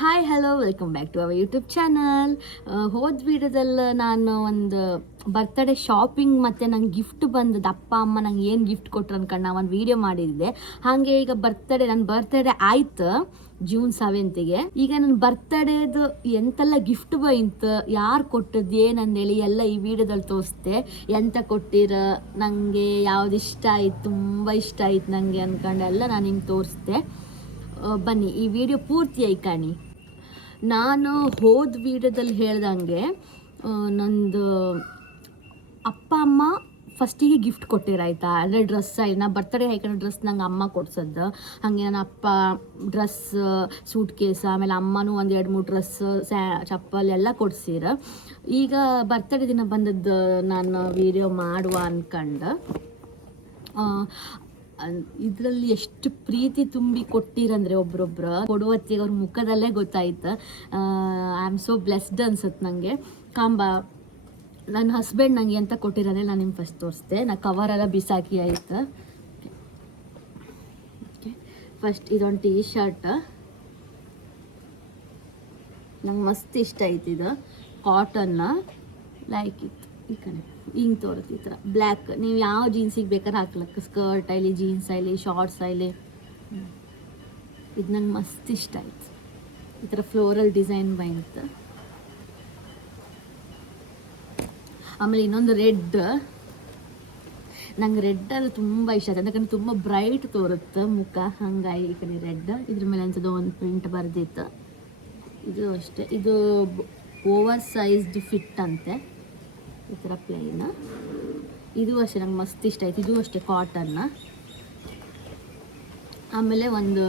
Hi hello welcome back to our YouTube channel. ಹೋದ ವಿಡಿಯೋದಲ್ಲಿ ನಾನು ಒಂದು ಬರ್ತ್ಡೇ ಶಾಪಿಂಗ್ ಮತ್ತು ನಂಗೆ ಗಿಫ್ಟ್ ಬಂದದ್ದು ಅಪ್ಪ ಅಮ್ಮ ನಂಗೆ ಏನು ಗಿಫ್ಟ್ ಕೊಟ್ರು ಅನ್ಕೊಂಡು ನಾನು ಒಂದು ವೀಡಿಯೋ ಮಾಡಿದ್ದೆ. ಹಾಗೆ ಈಗ ನನ್ನ ಬರ್ತ್ಡೇ ಆಯ್ತು ಜೂನ್ 7ಗೆ. ಈಗ ನನ್ನ ಬರ್ತ್ಡೇದು ಎಂತೆಲ್ಲ ಗಿಫ್ಟ್ ಬಂತು, ಯಾರು ಕೊಟ್ಟದ್ದು ಏನಂದೇಳಿ ಎಲ್ಲ ಈ ವಿಡಿಯೋದಲ್ಲಿ ತೋರಿಸ್ದೆ. ಎಂತ ಕೊಟ್ಟಿರ, ನನಗೆ ಯಾವ್ದು ಇಷ್ಟ ಆಯ್ತು, ತುಂಬ ಇಷ್ಟ ಆಯ್ತು ನನಗೆ ಅಂದ್ಕೊಂಡೆಲ್ಲ ನಾನು ನಿಮ್ಗೆ ತೋರಿಸ್ದೆ. ಬನ್ನಿ ಈ ವಿಡಿಯೋ ಪೂರ್ತಿಯಾಗಿ ಕಾಣಿ. ನಾನು ಹೋದ ವಿಡಿಯೋದಲ್ಲಿ ಹೇಳ್ದಂಗೆ ನಂದು ಅಪ್ಪ ಅಮ್ಮ ಫಸ್ಟಿಗೆ ಗಿಫ್ಟ್ ಕೊಟ್ಟಿರಾಯ್ತಾ, ಅಂದರೆ ಡ್ರೆಸ್ ನಾ ಬರ್ತ್ಡೇ ಹಾಕೊಂಡು ಡ್ರೆಸ್ ನಂಗೆ ಅಮ್ಮ ಕೊಡ್ಸದ್ದು. ಹಾಗೆ ನನ್ನ ಅಪ್ಪ ಡ್ರೆಸ್, ಸೂಟ್ ಕೇಸ್, ಆಮೇಲೆ ಅಮ್ಮನೂ ಒಂದು 2-3 ಡ್ರೆಸ್, ಚಪ್ಪಲ್ ಎಲ್ಲ ಕೊಡ್ಸಿರ. ಈಗ ಬರ್ತ್ಡೇ ದಿನ ಬಂದದ್ದು ನಾನು ವಿಡಿಯೋ ಮಾಡುವ ಅಂದ್ಕೊಂಡು. ಇದರಲ್ಲಿ ಎಷ್ಟು ಪ್ರೀತಿ ತುಂಬಿ ಕೊಟ್ಟಿರಂದರೆ ಒಬ್ರೊಬ್ರು ಕೊಡುವತ್ತಿಗೆ ಅವ್ರ ಮುಖದಲ್ಲೇ ಗೊತ್ತಾಯ್ತು. ಐ ಆಮ್ ಸೋ ಬ್ಲೆಸ್ಡ್ ಅನ್ಸುತ್ತೆ ನನಗೆ. ನನ್ನ ಹಸ್ಬೆಂಡ್ ನನಗೆ ಎಂತ ಕೊಟ್ಟಿರೋದೇ ನಾನು ನಿಮ್ಗೆ ಫಸ್ಟ್ ತೋರಿಸ್ದೆ. ನಾ ಕವರೆಲ್ಲ ಬಿಸಾಕಿ ಆಯ್ತು. ಫಸ್ಟ್ ಇದೊಂದು ಟೀ ಶರ್ಟ್ ನಂಗೆ ಮಸ್ತ್ ಇಷ್ಟ ಆಯ್ತು. ಇದು ಕಾಟನ್ನ ಲೈಕ್ ಇತ್ತು. ಈ ಕಡೆ ಹಿಂಗೆ ತೋರುತ್ತೆ ಈ ಥರ ಬ್ಲ್ಯಾಕ್. ನೀವು ಯಾವ ಜೀನ್ಸಿಗೆ ಬೇಕಾದ್ರೆ ಹಾಕ್ಲಕ್ಕ, ಸ್ಕರ್ಟ್ ಆಗಲಿ, ಜೀನ್ಸ್ ಆಗಲಿ, ಶಾರ್ಟ್ಸ್ ಆಗಲಿ. ಇದು ನಂಗೆ ಮಸ್ತ್ ಇಷ್ಟ ಆಯ್ತು. ಈ ಥರ ಫ್ಲೋರಲ್ ಡಿಸೈನ್ ಬಂತು. ಆಮೇಲೆ ಇನ್ನೊಂದು ರೆಡ್, ನಂಗೆ ರೆಡ್ಡಲ್ಲಿ ತುಂಬ ಇಷ್ಟ ಆಯ್ತು. ಯಾಕಂದ್ರೆ ತುಂಬ ಬ್ರೈಟ್ ತೋರುತ್ತೆ ಮುಖ, ಹಂಗಾಗಿ ಈ ಕಡೆ ರೆಡ್. ಇದ್ರ ಮೇಲೆ ಅಂಥದ್ದು ಒಂದು ಪ್ರಿಂಟ್ ಬರೆದಿತ್ತು. ಇದು ಅಷ್ಟೇ, ಇದು ಓವರ್ ಸೈಜ್ಡ್ ಫಿಟ್ ಅಂತೆ, ಈ ಥರ ಪ್ಲೈನ್. ಇದು ಅಷ್ಟೇ ನಂಗೆ ಮಸ್ತ್ ಇಷ್ಟ ಆಯ್ತು. ಇದು ಅಷ್ಟೇ ಕಾಟನ್ನ. ಆಮೇಲೆ ಒಂದು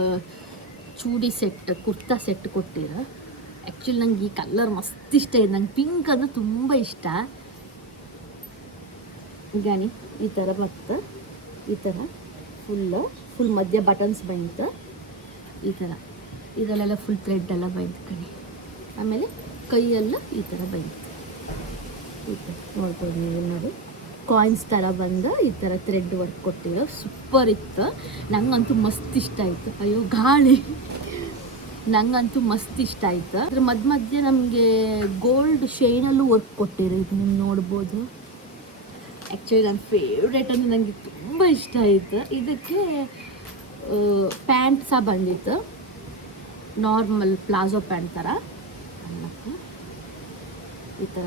ಚೂಡಿ ಸೆಟ್, ಕುರ್ತಾ ಸೆಟ್ ಕೊಟ್ಟಿರ. ಆ್ಯಕ್ಚುಲಿ ನಂಗೆ ಈ ಕಲರ್ ಮಸ್ತ್ ಇಷ್ಟ ಇದೆ. ನಂಗೆ ಪಿಂಕ್ ಅಂದರೆ ತುಂಬ ಇಷ್ಟ. ಗಾಣಿ ಈ ಥರ ಬತ್ತು, ಈ ಥರ ಫುಲ್ ಮಧ್ಯ ಬಟನ್ಸ್ ಬಂತು. ಈ ಥರ ಇದರಲ್ಲೆಲ್ಲ ಫುಲ್ ಥ್ರೆಡ್ ಎಲ್ಲ ಬಂತು ಕಣಿ. ಆಮೇಲೆ ಕೈಯೆಲ್ಲ ಈ ಥರ ಬಂತು. ಈ ಥರ ನೋಡ್ಬೋದು ನೀವು, ನೋಡಿ ಕಾಯಿನ್ಸ್ ಥರ ಬಂದ ಈ ಥರ ಥ್ರೆಡ್ ವರ್ಕ್ ಕೊಟ್ಟಿರೋ ಸೂಪರ್ ಇತ್ತು. ನಂಗಂತೂ ಮಸ್ತ್ ಇಷ್ಟ ಆಯಿತು. ಅಯ್ಯೋ ಗಾಳಿ, ನಂಗಂತೂ ಮಸ್ತ್ ಇಷ್ಟ ಆಯಿತು. ಅದ್ರ ಮಧ್ಯೆ ನಮಗೆ ಗೋಲ್ಡ್ ಶೈನಲ್ಲೂ ವರ್ಕ್ ಕೊಟ್ಟಿರೋ, ಇದು ನೀವು ನೋಡ್ಬೋದು. ಆ್ಯಕ್ಚುಲಿ ನನ್ನ ಫೇವ್ರೇಟ್ ಅಂದರೆ ನನಗೆ ತುಂಬ ಇಷ್ಟ ಆಯಿತು. ಇದಕ್ಕೆ ಪ್ಯಾಂಟ್ ಸಹ ಬಂದಿತ್ತು, ನಾರ್ಮಲ್ ಪ್ಲಾಜೋ ಪ್ಯಾಂಟ್ ಥರ. ಈ ಥರ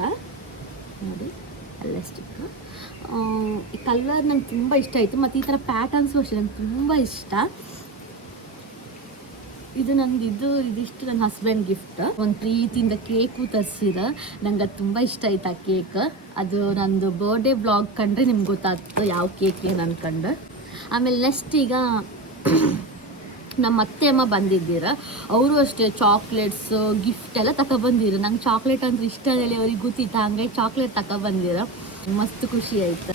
ನೋಡಿ ಎಲಾಸ್ಟಿಕ್. ಈ ಕಲರ್ ನಂಗೆ ತುಂಬ ಇಷ್ಟ ಆಯಿತು. ಮತ್ತು ಈ ಥರ ಪ್ಯಾಟರ್ನ್ಸು ಅಷ್ಟೇ ನಂಗೆ ತುಂಬ ಇಷ್ಟ. ಇದು ನನಗೆ ಇದಿಷ್ಟು ನನ್ನ ಹಸ್ಬೆಂಡ್ ಗಿಫ್ಟ್. ಒಂದು ಪ್ರೀತಿಯಿಂದ ಕೇಕು ತರಿಸಿದ. ನಂಗೆ ಅದು ತುಂಬ ಇಷ್ಟ ಆಯ್ತು ಆ ಕೇಕ್. ಅದು ನಂದು ಬರ್ಡೇ ವ್ಲಾಗ್ ಕಂಡ್ರೆ ನಿಮ್ಗೆ ಗೊತ್ತಾಗ್ತದೆ ಯಾವ ಕೇಕ್ ಏನು ಅಂದ್ಕೊಂಡು. ಆಮೇಲೆ ನೆಕ್ಸ್ಟ್ ಈಗ ನಮ್ಮ ಅತ್ತೆ ಅಮ್ಮ ಬಂದಿದ್ದೀರ. ಅವರು ಅಷ್ಟೇ ಚಾಕ್ಲೇಟ್ಸು ಗಿಫ್ಟ್ ಎಲ್ಲ ತಗೊಬಂದಿರ. ನಂಗೆ ಚಾಕ್ಲೇಟ್ ಅಂದ್ರೆ ಇಷ್ಟ ಹೇಳಿ ಅವ್ರಿಗೆ ಗೊತ್ತಿತ್ತು, ಹಂಗಾಗಿ ಚಾಕ್ಲೇಟ್ ತಗೊಬಂದಿರ. ಮಸ್ತ್ ಖುಷಿ ಆಯ್ತು.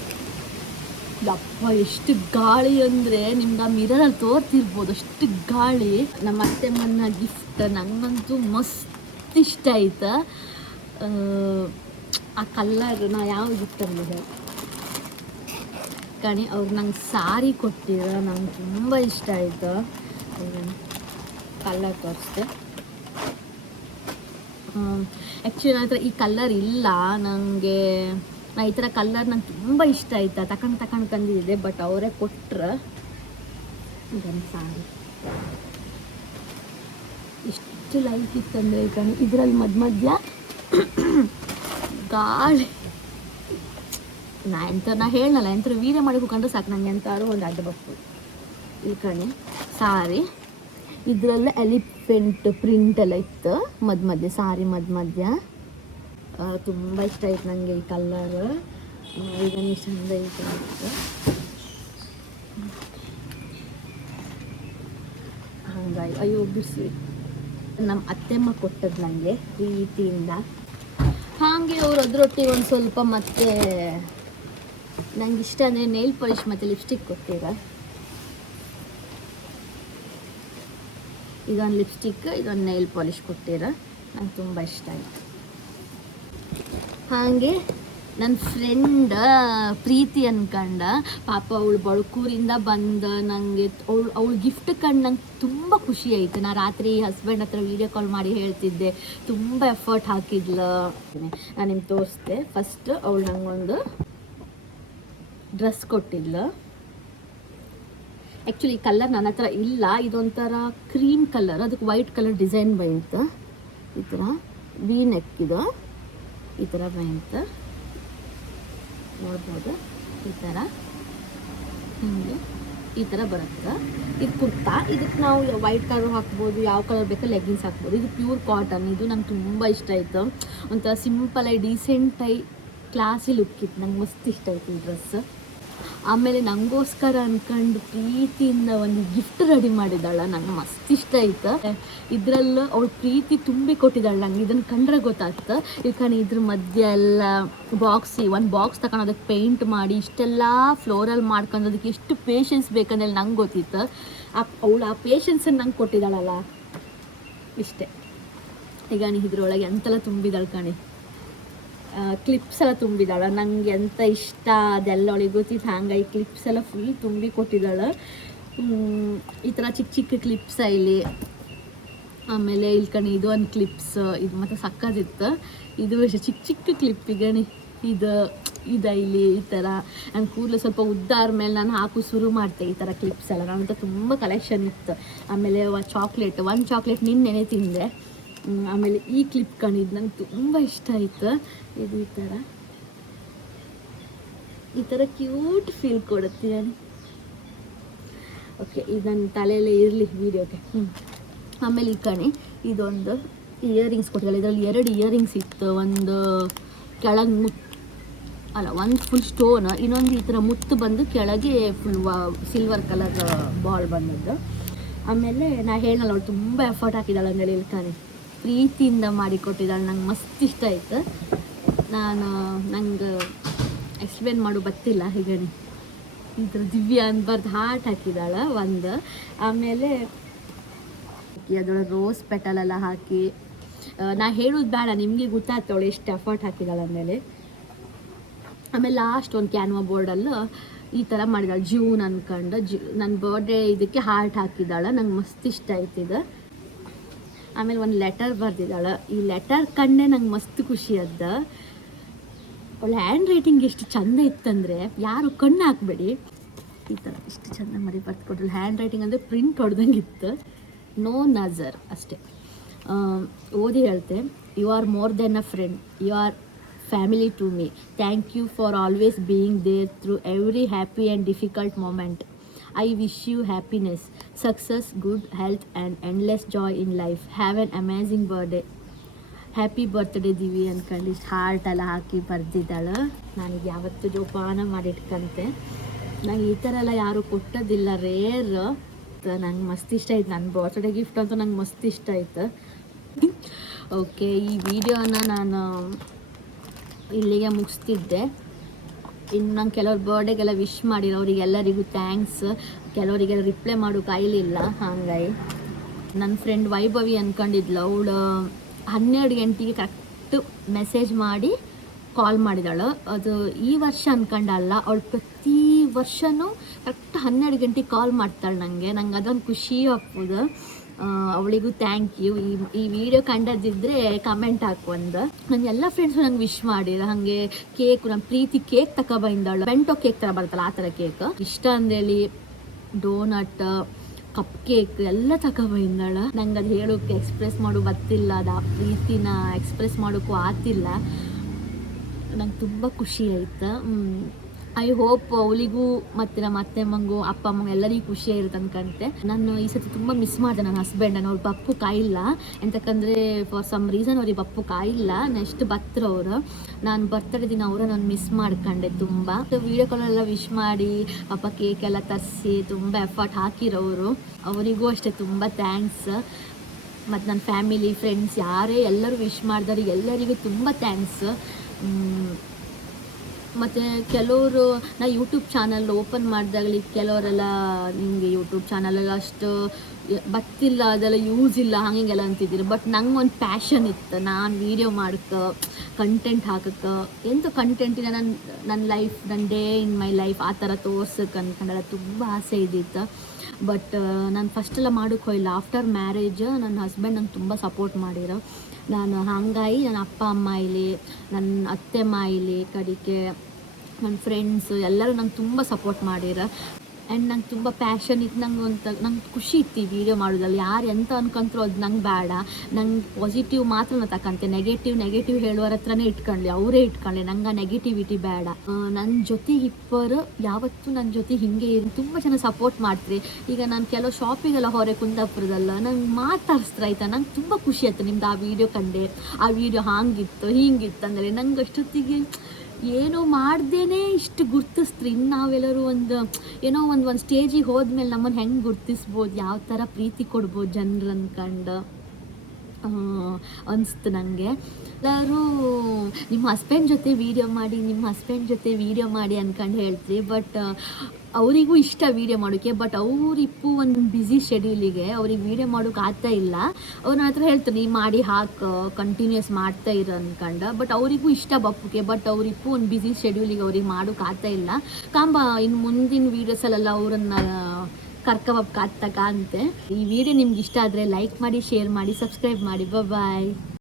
ಯಪ್ಪ ಎಷ್ಟು ಗಾಳಿ ಅಂದರೆ ನಿಮ್ಗೆ ಆ ಮಿರರಲ್ಲಿ ತೋರ್ತಿರ್ಬೋದು, ಅಷ್ಟು ಗಾಳಿ. ನಮ್ಮ ಅತ್ತೆ ಅಮ್ಮನ ಗಿಫ್ಟ್ ನಂಗಂತೂ ಮಸ್ತ್ ಇಷ್ಟ ಆಯ್ತು. ಆ ಕಲ್ಲರ್ ನಾ ಯಾವ ಗಿಫ್ಟ್ ಅಂದಿದೆ ಕಣಿ. ಅವ್ರು ನಂಗೆ ಸಾರಿ ಕೊಟ್ಟಿರ, ನಂಗೆ ತುಂಬ ಇಷ್ಟ ಆಯಿತು. ಕಲ್ಲರ್ ತೋರಿಸ್ದೆ. ಆ್ಯಕ್ಚುಲಿ ನನ್ನ ಹತ್ರ ಈ ಕಲ್ಲರ್ ಇಲ್ಲ. ನನಗೆ ಈ ಥರ ಕಲ್ಲರ್ ನಂಗೆ ತುಂಬ ಇಷ್ಟ ಆಯ್ತಾ, ತಗೊಂಡು ತಂದಿದ್ದೆ. ಬಟ್ ಅವರೇ ಕೊಟ್ಟರು. ಇದನ್ನು ಸಾರಿ ಇಷ್ಟು ಲೈಟ್ ಇತ್ತಂದರೆ ಕಣಿ. ಇದರಲ್ಲಿ ಮಧ್ಯ ಗಾಳಿ. ನಾ ಹೇಳಲ್ಲ, ಎಂತ ವೀಡಿಯೋ ಮಾಡಿ ಹೋಗ್ಕೊಂಡ್ರೆ ಸಾಕು, ನಂಗೆ ಎಂತಾರು ಒಂದು ಅಡ್ಡ ಬರ್ಬೋದು. ಈ ಕಣಿ ಸಾರಿ, ಇದರಲ್ಲೇ ಎಲಿಫೆಂಟ್ ಪ್ರಿಂಟ್ ಎಲ್ಲ ಇತ್ತು ಮಧ್ಯ ಸಾರಿ ಮಧ್ಯ. ತುಂಬ ಇಷ್ಟ ಆಯ್ತು ನನಗೆ ಈ ಕಲ್ಲರ್. ಇದನ್ನು ಚಂದ ಇತ್ತು. ಹಂಗಾಗಿ ಅಯ್ಯೋ ಬಿಸಿ. ನಮ್ಮ ಅತ್ತೆಮ್ಮ ಕೊಟ್ಟದ್ದು ನನಗೆ ಪ್ರೀತಿಯಿಂದ. ಹಾಗೆ ಅವ್ರು ಅದರೊಟ್ಟಿಗೆ ಒಂದು ಸ್ವಲ್ಪ ಮತ್ತೆ ನಂಗೆ ಇಷ್ಟ ಅಂದರೆ ನೇಲ್ ಪಾಲಿಶ್ ಮತ್ತು ಲಿಪ್ಸ್ಟಿಕ್ ಕೊಟ್ಟಿರ. ಇದೊಂದು ಲಿಪ್ಸ್ಟಿಕ್, ಇದೊಂದು ನೇಲ್ ಪಾಲಿಶ್ ಕೊಟ್ಟಿರ. ನಂಗೆ ತುಂಬ ಇಷ್ಟ ಆಯಿತು. ಹಾಗೆ ನನ್ನ ಫ್ರೆಂಡ್ ಪ್ರೀತಿ ಅನ್ಕಂಡ ಪಾಪ ಅವಳು ಬಳ್ಕೂರಿಂದ ಬಂದು ನನಗೆ ಅವಳು ಗಿಫ್ಟ್ ಕಂಡು ನಂಗೆ ತುಂಬ ಖುಷಿ ಆಯಿತು. ನಾ ರಾತ್ರಿ ಹಸ್ಬೆಂಡ್ ಹತ್ರ ವೀಡಿಯೋ ಕಾಲ್ ಮಾಡಿ ಹೇಳ್ತಿದ್ದೆ, ತುಂಬ ಎಫರ್ಟ್ ಹಾಕಿದ್ಲು. ನಾನು ನಿಮ್ಗೆ ತೋರಿಸ್ದೆ. ಫಸ್ಟ್ ಅವಳು ನಂಗೊಂದು ಡ್ರೆಸ್ ಕೊಟ್ಟಿದ್ಲು. ಆ್ಯಕ್ಚುಲಿ ಈ ಕಲರ್ ನನ್ನ ಹತ್ರ ಇಲ್ಲ, ಇದೊಂಥರ ಕ್ರೀಮ್ ಕಲರ್, ಅದಕ್ಕೆ ವೈಟ್ ಕಲರ್ ಡಿಸೈನ್ ಬಂತು. ಈ ಥರ ವಿ ನೆಕ್ ಇದು, ಈ ಥರ ಬಂತು ನೋಡ್ಬೋದು. ಈ ಥರ ಹಿಂಗೆ ಈ ಥರ ಬರುತ್ತೆ. ಇದು ಕುರ್ತಾ, ಇದಕ್ಕೆ ನಾವು ವೈಟ್ ಕಲರ್ ಹಾಕ್ಬೋದು, ಯಾವ ಕಲರ್ ಬೇಕೋ ಲೆಗ್ಗಿನ್ಸ್ ಹಾಕ್ಬೋದು. ಇದು ಪ್ಯೂರ್ ಕಾಟನ್, ಇದು ನಂಗೆ ತುಂಬ ಇಷ್ಟ ಆಯಿತು. ಒಂಥರ ಸಿಂಪಲಾಗಿ ಡೀಸೆಂಟಾಗಿ ಕ್ಲಾಸಿ ಲುಕ್ ಇತ್ತು, ನಂಗೆ ಮಸ್ತ್ ಇಷ್ಟ ಆಯಿತು ಈ ಡ್ರೆಸ್. ಆಮೇಲೆ ನನಗೋಸ್ಕರ ಅಂದ್ಕೊಂಡು ಪ್ರೀತಿಯಿಂದ ಒಂದು ಗಿಫ್ಟ್ ರೆಡಿ ಮಾಡಿದ್ದಾಳೆ, ನಂಗೆ ಮಸ್ತ್ ಇಷ್ಟ ಆಯ್ತು. ಇದರಲ್ಲೂ ಅವಳು ಪ್ರೀತಿ ತುಂಬಿ ಕೊಟ್ಟಿದ್ದಾಳೆ ನಂಗೆ. ಇದನ್ನು ಕಂಡ್ರೆ ಗೊತ್ತಾಗ್ತು. ಯಾಕಂದ್ರೆ ಇದ್ರ ಮಧ್ಯೆ ಎಲ್ಲ ಒಂದು ಬಾಕ್ಸ್ ತಗೊಂಡು ಅದಕ್ಕೆ ಪೇಂಟ್ ಮಾಡಿ ಇಷ್ಟೆಲ್ಲ ಫ್ಲೋರಲ್ ಮಾಡ್ಕೊಂಡು ಅದಕ್ಕೆ ಎಷ್ಟು ಪೇಷನ್ಸ್ ಬೇಕಂದೇಳಿ ನಂಗೆ ಗೊತ್ತಿತ್ತು. ಅವಳು ಆ ಪೇಷನ್ಸನ್ನು ನಂಗೆ ಕೊಟ್ಟಿದ್ದಾಳಲ್ಲ, ಇಷ್ಟೇ. ಈಗ ಇದ್ರೊಳಗೆ ಎಂತೆಲ್ಲ ತುಂಬಿದಾಳೆ ಕಣಿ, ಕ್ಲಿಪ್ಸ್ ಎಲ್ಲ ತುಂಬಿದ್ದಾಳೆ. ನನಗೆ ಎಂತ ಇಷ್ಟ ಅದೆಲ್ಲ ಅವಳಿಗೆ ಗೊತ್ತಿತ್ತು. ಹಂಗಾಗಿ ಕ್ಲಿಪ್ಸ್ ಎಲ್ಲ ಫುಲ್ ತುಂಬಿ ಕೊಟ್ಟಿದ್ದಾಳೆ. ಈ ಥರ ಚಿಕ್ಕ ಚಿಕ್ಕ ಕ್ಲಿಪ್ಸ ಇಲ್ಲಿ. ಆಮೇಲೆ ಇಲ್ಲಿ ಕಣಿ ಇದು ಒಂದು ಕ್ಲಿಪ್ಸ್, ಇದು ಮತ್ತು ಸಕ್ಕದಿತ್ತು. ಇದು ಚಿಕ್ಕ ಚಿಕ್ಕ ಕ್ಲಿಪ್. ಈಗ ಇದು ಇಲ್ಲಿ ಈ ಥರ ನನ್ನ ಕೂದಲು ಸ್ವಲ್ಪ ಉದ್ದಾರ ಮೇಲೆ ನಾನು ಹಾಕು ಶುರು ಮಾಡ್ತೆ ಈ ಥರ ಕ್ಲಿಪ್ಸ್ ಎಲ್ಲ. ನನ್ನ ಹತ್ರ ತುಂಬ ಕಲೆಕ್ಷನ್ ಇತ್ತು. ಆಮೇಲೆ ಒಂದು ಚಾಕ್ಲೇಟ್ ನಿನ್ನೆ ತಿಂದೆ. ಆಮೇಲೆ ಈ ಕ್ಲಿಪ್ ಕಣಿದ್ದು ನಂಗೆ ತುಂಬ ಇಷ್ಟ ಆಯಿತು. ಇದು ಈ ಥರ ಕ್ಯೂಟ್ ಫೀಲ್ ಕೊಡುತ್ತೆ. ಓಕೆ, ಇದು ನನ್ನ ತಲೆಯಲ್ಲೇ ಇರಲಿ ವೀಡಿಯೋಗೆ. ಆಮೇಲೆ ಈ ಕಣಿ ಇದೊಂದು ಇಯರಿಂಗ್ಸ್ ಕೊಟ್ಟಿದ್ದಾಳೆ. ಇದರಲ್ಲಿ 2 ಇಯರಿಂಗ್ಸ್ ಇತ್ತು. ಒಂದು ಕೆಳಗೆ ಒಂದು ಫುಲ್ ಸ್ಟೋನ್, ಇನ್ನೊಂದು ಈ ಥರ ಮುತ್ತು ಬಂದು ಕೆಳಗೆ ಫುಲ್ ಸಿಲ್ವರ್ ಕಲರ್ ಬಾಲ್ ಬಂದದ್ದು. ಆಮೇಲೆ ನಾ ಹೇಳಲ್ಲ, ಅವಳು ತುಂಬ ಎಫರ್ಟ್ ಹಾಕಿದ್ದಾಳೆ ಅಂದೇಳಿ ಇಲ್ಕಾನೆ ಪ್ರೀತಿಯಿಂದ ಮಾಡಿಕೊಟ್ಟಿದ್ದಾಳೆ. ನಂಗೆ ಮಸ್ತ್ ಇಷ್ಟ ಆಯಿತು. ನಂಗೆ ಎಕ್ಸ್ಪ್ಲೇನ್ ಮಾಡು ಗೊತ್ತಿಲ್ಲ. ಹೀಗೆ ಈ ಥರ ದಿವ್ಯ ಅನ್ಬಾರ್ದು ಹಾರ್ಟ್ ಹಾಕಿದ್ದಾಳೆ ಒಂದು. ಆಮೇಲೆ ಅದರೊಳಗೆ ರೋಸ್ ಪೆಟಲೆಲ್ಲ ಹಾಕಿ, ನಾ ಹೇಳೋದು ಬೇಡ, ನಿಮಗೆ ಗೊತ್ತಾಗ್ತ ಅವಳು ಎಷ್ಟು ಎಫರ್ಟ್ ಹಾಕಿದ್ದಾಳೆ ಅಂದಮೇಲೆ. ಆಮೇಲೆ ಲಾಸ್ಟ್ ಒಂದು ಕ್ಯಾನ್ವಾ ಬೋರ್ಡಲ್ಲೂ ಈ ಥರ ಮಾಡಿದಾಳೆ, ಜೂನ್ ಅಂದ್ಕೊಂಡು ನನ್ನ ಬರ್ಡೇ ಇದಕ್ಕೆ ಹಾರ್ಟ್ ಹಾಕಿದ್ದಾಳೆ. ನಂಗೆ ಮಸ್ತ್ ಇಷ್ಟ ಆಯ್ತಿದೆ. ಆಮೇಲೆ ಒಂದು ಲೆಟರ್ ಬರೆದಿದ್ದಾಳೆ. ಈ ಲೆಟರ್ ಕಂಡೆ ನಂಗೆ ಮಸ್ತ್ ಖುಷಿ ಅದ. ಅವಳ ಹ್ಯಾಂಡ್ ರೈಟಿಂಗ್ ಎಷ್ಟು ಚೆಂದ ಇತ್ತಂದರೆ ಯಾರು ಕಣ್ಣು ಹಾಕಬೇಡಿ. ಈ ಥರ ಎಷ್ಟು ಚೆಂದ ಮಾಡಿ ಬರ್ದು ಕೊಟ್ಟರು. ಹ್ಯಾಂಡ್ ರೈಟಿಂಗ್ ಅಂದರೆ ಪ್ರಿಂಟ್ ಹೊಡೆದಂಗೆ ಇತ್ತು. ನೋ ನಜರ್ ಅಷ್ಟೇ. ಓದಿ ಹೇಳ್ತೆ, you are more than a friend, you are family to me. Thank you for always being there through every happy and difficult moment. I wish you happiness, success, good health and endless joy in life. Have an amazing birthday. Happy birthday ದಿವಿ ಅಂದ್ಕೊಂಡು ಇಷ್ಟು heart ಎಲ್ಲ ಹಾಕಿ ಬರ್ದಿದ್ದಾಳೆ. ನನಗೆ ಯಾವತ್ತೂ ಜೋಪಾನ ಮಾಡಿಟ್ಕಂತೆ. ನಂಗೆ ಈ ಥರ ಎಲ್ಲ ಯಾರೂ ಕೊಟ್ಟೋದಿಲ್ಲ, ರೇರ್. ನಂಗೆ ಮಸ್ತ್ ಇಷ್ಟ ಆಯ್ತು. ನನ್ನ ಬರ್ತ್ಡೇ ಗಿಫ್ಟ್ ಅಂತೂ ನಂಗೆ ಮಸ್ತ್ ಇಷ್ಟ ಆಯ್ತು. ಓಕೆ, ಈ ವಿಡಿಯೋನ ನಾನು ಇಲ್ಲಿಗೆ ಮುಗಿಸ್ತಿದ್ದೆ. ಇನ್ನು ನಂಗೆ ಕೆಲವ್ರು ಬರ್ಡೇಗೆಲ್ಲ ವಿಶ್ ಮಾಡಿರೋ ಅವರಿಗೆಲ್ಲರಿಗೂ ಥ್ಯಾಂಕ್ಸ್. ಕೆಲವರಿಗೆಲ್ಲ ರಿಪ್ಲೈ ಮಾಡೋಕೆ ಆಗಲಿಲ್ಲ. ಹಾಗಾಗಿ ನನ್ನ ಫ್ರೆಂಡ್ ವೈಭವಿ ಅಂದ್ಕೊಂಡಿದ್ಲು, ಅವಳು 12 ಗಂಟೆಗೆ ಕರೆಕ್ಟ್ ಮೆಸೇಜ್ ಮಾಡಿ ಕಾಲ್ ಮಾಡಿದಾಳು. ಅದು ಈ ವರ್ಷ ಅಂದ್ಕೊಂಡಲ್ಲ, ಅವಳು ಪ್ರತಿ ವರ್ಷವೂ ಕರೆಕ್ಟ್ 12 ಗಂಟೆಗೆ ಕಾಲ್ ಮಾಡ್ತಾಳೆ ನನಗೆ. ನಂಗೆ ಅದೊಂದು ಖುಷಿ ಆಗ್ಬೋದು. ಅವಳಿಗೂ ಥ್ಯಾಂಕ್ ಯು. ಈ ವಿಡಿಯೋ ಕಂಡದಿದ್ದರೆ ಕಮೆಂಟ್ ಹಾಕು ಒಂದು. ನನ್ನ ಎಲ್ಲ ಫ್ರೆಂಡ್ಸು ನಂಗೆ ವಿಶ್ ಮಾಡಿರ. ಹಾಗೆ ಕೇಕ್, ನಮ್ಮ ಪ್ರೀತಿ ಕೇಕ್ ತಗೊಬಂದಾಳು. ಬೆಂಟೋ ಕೇಕ್ ಥರ ಬರುತ್ತಲ್ಲ ಆ ಥರ ಕೇಕ್ ಇಷ್ಟ ಅಂದೇಳಿ, ಡೋನಟ್, ಕಪ್ ಕೇಕ್ ಎಲ್ಲ ತಗೊಬಂದಾಳ. ನಂಗೆ ಅದು ಹೇಳೋಕ್ಕೆ ಎಕ್ಸ್ಪ್ರೆಸ್ ಮಾಡೋ ಗೊತ್ತಿಲ್ಲ, ಅದು ಆ ಪ್ರೀತಿನ ಎಕ್ಸ್ಪ್ರೆಸ್ ಮಾಡೋಕ್ಕೂ ಆಗ್ತಿಲ್ಲ. ನಂಗೆ ತುಂಬ ಖುಷಿ ಆಯ್ತು. ಐ ಹೋಪ್ ಅವಳಿಗೂ ಮತ್ತು ನಮ್ಮ ಅತ್ತೆ ಅಮ್ಮಂಗೂ ಅಪ್ಪ ಅಮ್ಮಂಗೂ ಎಲ್ಲರಿಗೂ ಖುಷಿಯಾಗಿರುತ್ತೆ ಅನ್ಕಂತೆ. ನಾನು ಈ ಸತಿ ತುಂಬ ಮಿಸ್ ಮಾಡಿದೆ ನನ್ನ ಹಸ್ಬೆಂಡನ್ನು. ಅವ್ರು ಪಪ್ಪು ಕಾಯಿಲ್ಲ, ಎಂತಕ್ಕಂದರೆ ಫಾರ್ ಸಮ್ ರೀಸನ್ ಅವ್ರಿಗೆ ಪಪ್ಪು ಕಾಯಿಲ್ಲ. ನೆಕ್ಸ್ಟ್ ಬತ್ತರ ಅವರು. ನಾನು ಬರ್ತಡೇ ದಿನ ಅವರ ನಾನು ಮಿಸ್ ಮಾಡ್ಕೊಂಡೆ ತುಂಬ. ವೀಡಿಯೋ ಕಾಲೆಲ್ಲ ವಿಶ್ ಮಾಡಿ ಪಾಪ ಕೇಕ್ ಎಲ್ಲ ತರಿಸಿ ತುಂಬ ಎಫರ್ಟ್ ಹಾಕಿರೋರು. ಅವರಿಗೂ ಅಷ್ಟೇ ತುಂಬ ಥ್ಯಾಂಕ್ಸ್. ಮತ್ತು ನನ್ನ ಫ್ಯಾಮಿಲಿ, ಫ್ರೆಂಡ್ಸ್ ಯಾರೇ ಎಲ್ಲರೂ ವಿಶ್ ಮಾಡಿದವ್ರಿಗೆ ಎಲ್ಲರಿಗೂ ತುಂಬ ಥ್ಯಾಂಕ್ಸ್. ಮತ್ತು ಕೆಲವರು ನಾ ಯೂಟ್ಯೂಬ್ ಚಾನಲ್ ಓಪನ್ ಮಾಡಿದಾಗಲಿ ಕೆಲವರೆಲ್ಲ ನಿಮಗೆ ಯೂಟ್ಯೂಬ್ ಚಾನಲೆಲ್ಲ ಅಷ್ಟು ಗೊತ್ತಿಲ್ಲ, ಅದೆಲ್ಲ ಯೂಸ್ ಇಲ್ಲ ಹಂಗೆಲ್ಲ ಅಂತಿದ್ದೀರಿ. ಬಟ್ ನಂಗೆ ಒಂದು ಪ್ಯಾಷನ್ ಇತ್ತು, ನಾನು ವೀಡಿಯೋ ಮಾಡಕ್ಕೆ, ಕಂಟೆಂಟ್ ಹಾಕಕ್ಕೆ, ಎಂಥ ಕಂಟೆಂಟಿನ ನನ್ನ ಲೈಫ್, ನನ್ನ ಡೇ ಇನ್ ಮೈ ಲೈಫ್ ಆ ಥರ ತೋರ್ಸಕ್ಕೆ ಅನ್ಕೊಂಡೆಲ್ಲ ತುಂಬ ಆಸೆ ಇದ್ದಿತ್ತು. ಬಟ್ ನಾನು ಫಸ್ಟೆಲ್ಲ ಮಾಡೋಕ್ಕೆ ಹೋಗಿಲ್ಲ. ಆಫ್ಟರ್ ಮ್ಯಾರೇಜ್ ನನ್ನ ಹಸ್ಬೆಂಡ್ ನಂಗೆ ತುಂಬ ಸಪೋರ್ಟ್ ಮಾಡಿರೋ. ನಾನು ಹಾಗಾಗಿ ನನ್ನ ಅಪ್ಪ ಅಮ್ಮ ಇಲ್ಲಿ, ನನ್ನ ಅತ್ತೆ ಮಾವ ಇಲ್ಲಿ, ಕಡೆಗೆ ನನ್ನ ಫ್ರೆಂಡ್ಸು ಎಲ್ಲರೂ ನಂಗೆ ತುಂಬ ಸಪೋರ್ಟ್ ಮಾಡಿರ. ಆ್ಯಂಡ್ ನಂಗೆ ತುಂಬ ಪ್ಯಾಷನ್ ಇತ್ತು, ನಂಗೆ ಖುಷಿ ಇತ್ತು ಈ ವಿಡಿಯೋ ಮಾಡೋದ್ರಲ್ಲಿ. ಯಾರು ಎಂತ ಅನ್ಕೊಂತರೋ ಅದು ನಂಗೆ ಬೇಡ, ನಂಗೆ ಪಾಸಿಟಿವ್ ಮಾತ್ರ ನಾನು ತಗೊಂತೆ. ನೆಗೆಟಿವ್ ಹೇಳುವರ ಹತ್ರನೇ ಇಟ್ಕೊಳ್ಳಿ, ಅವರೇ ಇಟ್ಕೊಳ್ಳಿ, ನಂಗೆ ನೆಗೆಟಿವಿಟಿ ಬೇಡ. ನನ್ನ ಜೊತೆಗೆ ಇಬ್ಬರು ಯಾವತ್ತೂ ನನ್ನ ಜೊತೆ ಹಿಂಗೆ ತುಂಬ ಜನ ಸಪೋರ್ಟ್ ಮಾಡ್ತೀರಿ. ಈಗ ನಾನು ಕೆಲವು ಶಾಪಿಗೆಲ್ಲ ಹೊರೆ ಕುಂದಾಪುರದಲ್ಲ ನಂಗೆ ಮಾತಾಡಿಸ್ತಾರೆ ಆಯ್ತಾ, ನಂಗೆ ತುಂಬ ಖುಷಿ ಆಯ್ತು ನಿಮ್ದು ಆ ವಿಡಿಯೋ ಕಂಡೆ, ಆ ವಿಡಿಯೋ ಹಾಗಿತ್ತು ಹಿಂಗಿತ್ತು ಅಂದರೆ. ನಂಗೆ ಅಷ್ಟೊತ್ತಿಗೆ ಏನೋ ಮಾಡ್ದೇನೆ ಇಷ್ಟು ಗುರ್ತಿಸ್ತ್ರಿ. ಇನ್ನು ನಾವೆಲ್ಲರೂ ಏನೋ ಒಂದು ಸ್ಟೇಜಿಗೆ ಹೋದ್ಮೇಲೆ ನಮ್ಮನ್ನು ಹೆಂಗೆ ಗುರ್ತಿಸ್ಬೋದು, ಯಾವ ಥರ ಪ್ರೀತಿ ಕೊಡ್ಬೋದು ಜನರು ಅಂದ್ಕೊಂಡು ಅನಿಸ್ತು ನನಗೆ. ಎಲ್ಲರೂ ನಿಮ್ಮ ಹಸ್ಬೆಂಡ್ ಜೊತೆ ವೀಡಿಯೋ ಮಾಡಿ ಅಂದ್ಕೊಂಡು ಹೇಳ್ತೀವಿ. ಬಟ್ ಅವರಿಗೂ ಇಷ್ಟ ವೀಡಿಯೋ ಮಾಡೋಕ್ಕೆ. ಬಟ್ ಅವರಿಪ್ಪು ಒಂದು ಬ್ಯುಸಿ ಶೆಡ್ಯೂಲಿಗೆ ಅವ್ರಿಗೆ ವೀಡಿಯೋ ಮಾಡೋಕೆ ಆಗ್ತಾ ಇಲ್ಲ. ಅವ್ರು ನನ್ನ ಹತ್ರ ಹೇಳ್ತಾರೆ, ನೀ ಮಾಡಿ ಹಾಕು, ಕಂಟಿನ್ಯೂಸ್ ಮಾಡ್ತಾ ಇರೋ ಅಂದ್ಕೊಂಡು. ಬಟ್ ಅವರಿಗೂ ಇಷ್ಟ ಬಪ್ಪುಗೆ. ಬಟ್ ಅವರಿಪ್ಪು ಒಂದು ಬ್ಯುಸಿ ಶೆಡ್ಯೂಲಿಗೆ ಅವ್ರಿಗೆ ಮಾಡೋಕೆ ಆಗ್ತಾ ಇಲ್ಲ. ಇನ್ನು ಮುಂದಿನ ವೀಡಿಯೋಸಲ್ಲೆಲ್ಲ ಅವರನ್ನು ಕರ್ಕೊಬಕ್ಕೆ ಅಂತೆ. ಈ ವಿಡಿಯೋ ನಿಮ್ಗೆ ಇಷ್ಟ ಆದರೆ ಲೈಕ್ ಮಾಡಿ, ಶೇರ್ ಮಾಡಿ, ಸಬ್ಸ್ಕ್ರೈಬ್ ಮಾಡಿ. ಬಾಯ್.